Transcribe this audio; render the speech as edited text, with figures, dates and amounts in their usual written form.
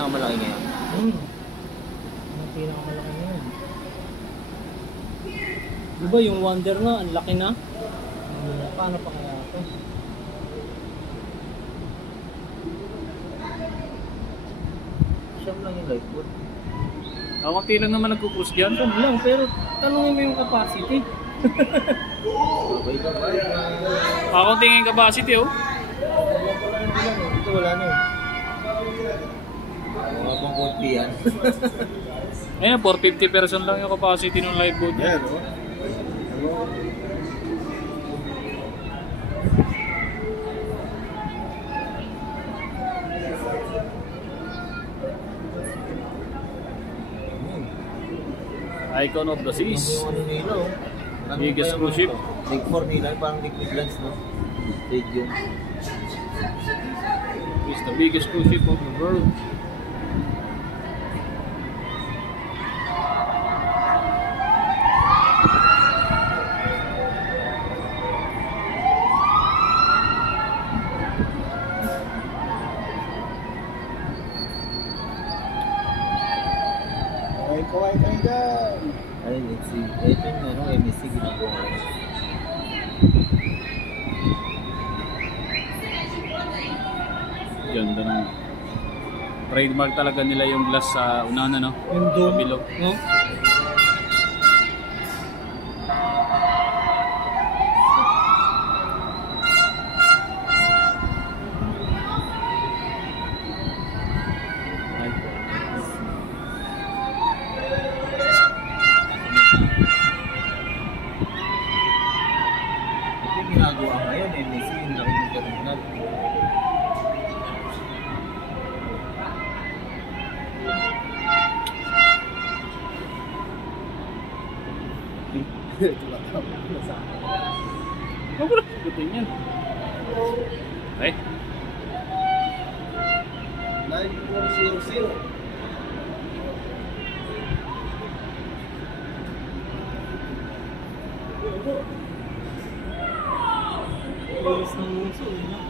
pinakamalaki ngayon. Ang pinakamalaki ngayon. Diba yung Wonder nga, ang laki na? Paano pa kaya ito? Siyam lang yung lifeboat. Konti lang naman nagkukrus dyan. Siyam lang, pero tanongin mo yung capacity. Okay ka ba? Konti nga yung capacity oh. Dito wala na eh. Mga pang konti yan. Ayan, 450 person lang yung capacity ng lifeboat. Yan o. Icon of the Seas. Ano nila o. Biggest cruise ship. Lake 4 nila, parang Lake Midlands no? Stadium. It's the biggest cruise ship of the world. Kaway kayo dyan. Ayun, ito yung ano, MSC ginagawa. Ganda ng trademark talaga nila yung glass sa unahan, no? Yung dome. Below. No? Ito yung ginagawa ngayon, MSC yung laking terminal. Huwag ko lang sagutin yan. Ay. 9400. Bilis ng muso, no?